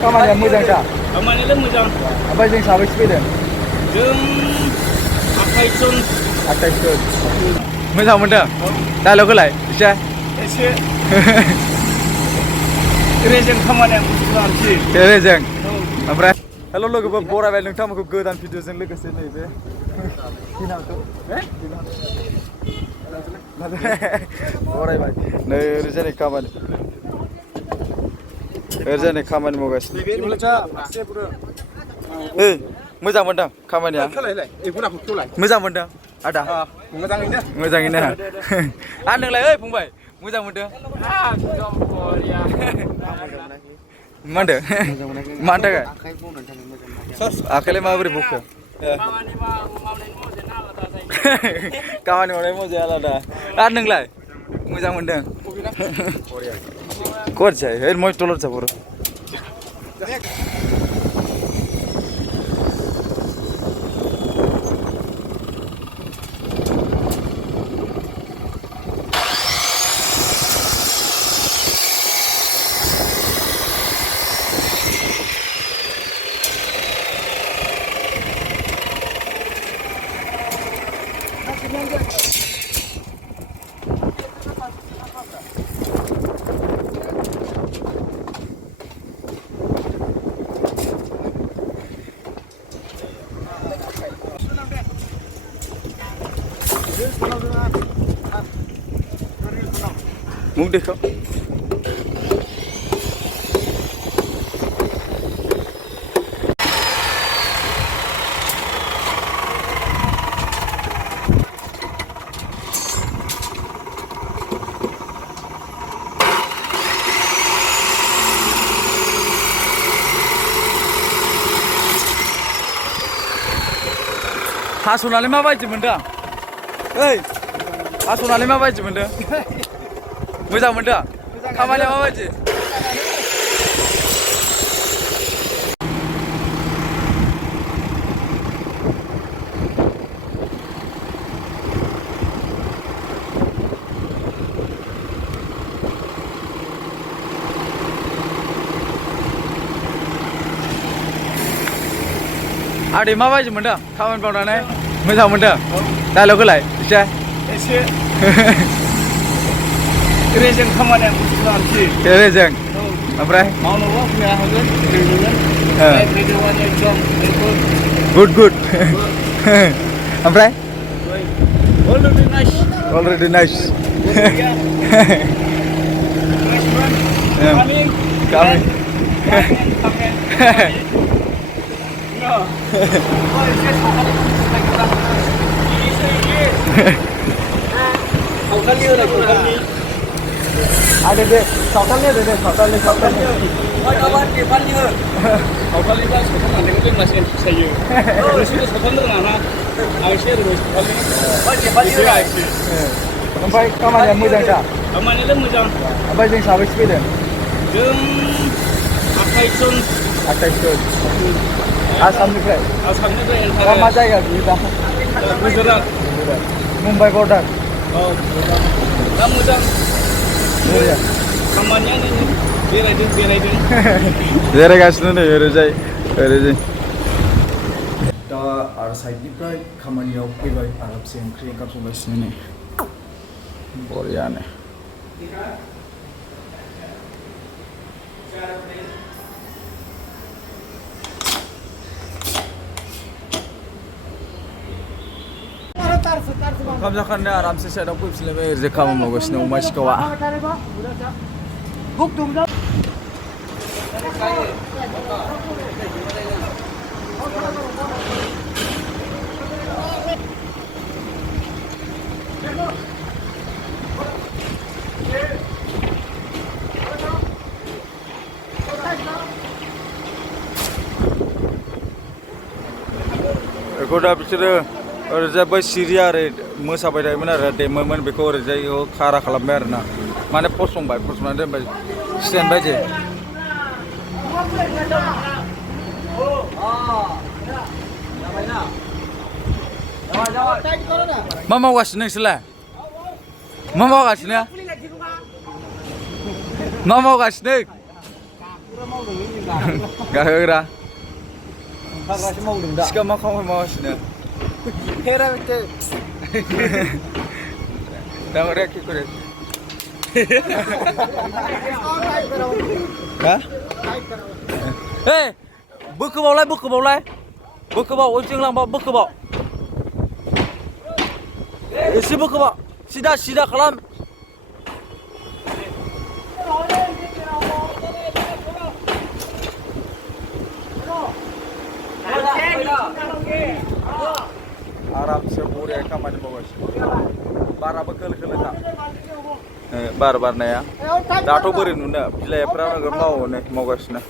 Kamanya mwjang dah. Kamanya mwjang. Apa yang sahabat sepeda? Jeng Akaisun. Akaisun. Mwjang mwndwng. Dah lo kelai. Bisa. Ese. Rejeng kamanya mwjang sih. Rejeng. Amra. Hello logoफोर बरायबाय नोंथांमोनखौ गोदान भिडिअजों लोगोसे नैबे बरायबाय नै ओरैजाय खामानि मावगासिनो ओइ मोजां मोनदों खामानिया मोजां मोनदों आदा मोजाङैनो आरो नोंलाय ओइ फंबाय मोजां मोनदों मा होनदों मानि थाखाय आखाइलाय माबोरै बखो खामानि मावनाय मजाया आलादा आरो नोंलाय मोजां मोनदों करजाय ओइ মই তলত যাব र मुंह देखो हास'नानै माबायदि मोनदों ओइ हास'नानै माबायदि मोनदों मोजां मोनदों खामानिया माबायदि आदै माबायदि मोनदों खामानि मावनानै मोजां मोनदों डायलग होलाय एसे Rejeng kamanya mwjang sih. Rejeng. Ompray. Mau nunggu punya hasil. Videonya jom. Good. Ompray. Already nice. Coming. No. Ada deh, sokalnya deh, sokalnya. Oh, kawan di Palio. Sokalnya kan sokalnya nanti kita masih saya. Terus itu sokalnya mana? Aisyah terus sokalnya. Oh, di Palio. Sampai kamanya mwjang dah. Kamanya mwjang. Apa yang sahabat sepeda? Jeng Akaisun. Assamनिफ्राय मा जायगा बियो दा Gujarat Mumbai border दा मोजां खामानिया बेरायदों जिरायगासिनो नै ओरैजाय दा आरो साइडनिफ्राय खामानियाव फैबाय आरामसे ओंख्रि ओंखाम संगासिनो नै बरियानो ओंखाम जाखांनानै आरामसे साइडआव फैफिनलायबाय ओरैजाय खामानि मावगासिनो अमा सिखावा बेखौ दा बिसोरो ओरैजाय बै सिरिया ओरै मोसाबाय थायोमोन आरो देमोमोन बेखौ ओरैजाय खारा खालामबाय आरो ना माने फसंनानै दोनबाय स्टेन्ड बायदि मा मावगासिनो नोंसोरलाय मा मावगासिनो गाखोग्रा हाग्रासो मावदों दा सिखा मा खामानि मावगासिनो हेरा बेटे दावरा की करे हा ए बोखोबावलाय उनथिं लांबा बोखोबाव एसे बोखोबाव सिदा खालाम आरामसे बरिया खामानि मावगासिनो बाराबो खोलो-खोलोखा बार बारनाया दाथ' बोरै नुनो बिलाइफ्रा नोगोर मावगासिनो